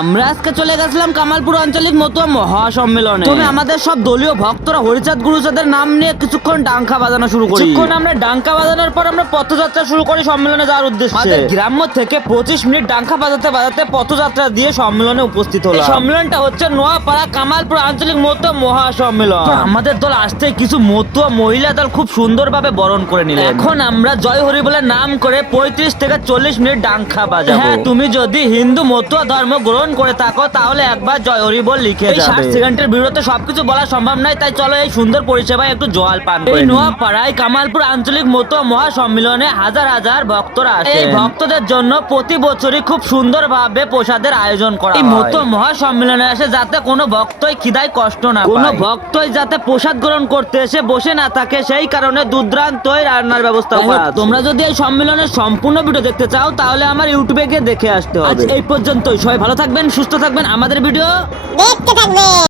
আমরা আজকে চলে গেছিলাম কামালপুর আঞ্চলিক মতুয়া মহাসম্মেলনে। তবে আমাদের সব দলীয় ভক্তরা হরিচাঁদ গুরুচাঁদের নাম নিয়ে কিছুক্ষণ ডাঙ্কা বাজানো শুরু করি। কিছুক্ষণ আমরা ডাঙ্কা বাজানোর পর আমরা পথযাত্রা শুরু করি সম্মেলনে যাওয়ার উদ্দেশ্যে। আমাদের গ্রাম্য থেকে 25 মিনিট ডাঙ্কা বাজাতে বাজাতে পথযাত্রা দিয়ে সম্মেলনে উপস্থিত হলাম। এই সম্মেলনটা হচ্ছে নোয়াপাড়া কামালপুর আঞ্চলিক মতুয়া মহাসম্মেলন। আমাদের দল আসতে কিছু মতুয়া মহিলা দল খুব সুন্দরভাবে বরণ করে নিলেন। এখন আমরা জয় হরি বলে নাম করে 35 থেকে 40 মিনিট ডাঙ্কা বাজাবো। হ্যাঁ, তুমি যদি হিন্দু মতুয়া ধর্ম গ্রহণ করে থাকো তাহলে একবার জয় হরি বল লিখে যাবে। 60 সেকেন্ডের ভিডিওতে সবকিছু বলা সম্ভব নয়, তাই চলো এই সুন্দর পরিষেবায় একটু জল পান করি। এই নোয়াপাড়ায় কামালপুর আঞ্চলিক মতুয়া মহাসম্মেলনে হাজার হাজার ভক্তরা আসে। এই ভক্তদের জন্য প্রতি বছরই খুব সুন্দরভাবে প্রসাদের আয়োজন করা হয়। এই মতুয়া মহাসম্মেলনে আসে যাতে কোনো ভক্তই খিদায় কষ্ট না পায়, কোনো ভক্তই যাতে প্রসাদ গ্রহণ করতে এসে বসে না থাকে, সেই কারণে দুর্দান্তই রান্নার ব্যবস্থা করা আছে। তোমরা যদি এই সম্মেলনের সম্পূর্ণ ভিডিও দেখতে চাও তাহলে আমার ইউটিউবে গিয়ে দেখে আসতে হবে। এই পর্যন্তই, সবাই ভালো থাকবেন, সুস্থ থাকবেন, আমাদের ভিডিও দেখতে থাকবে।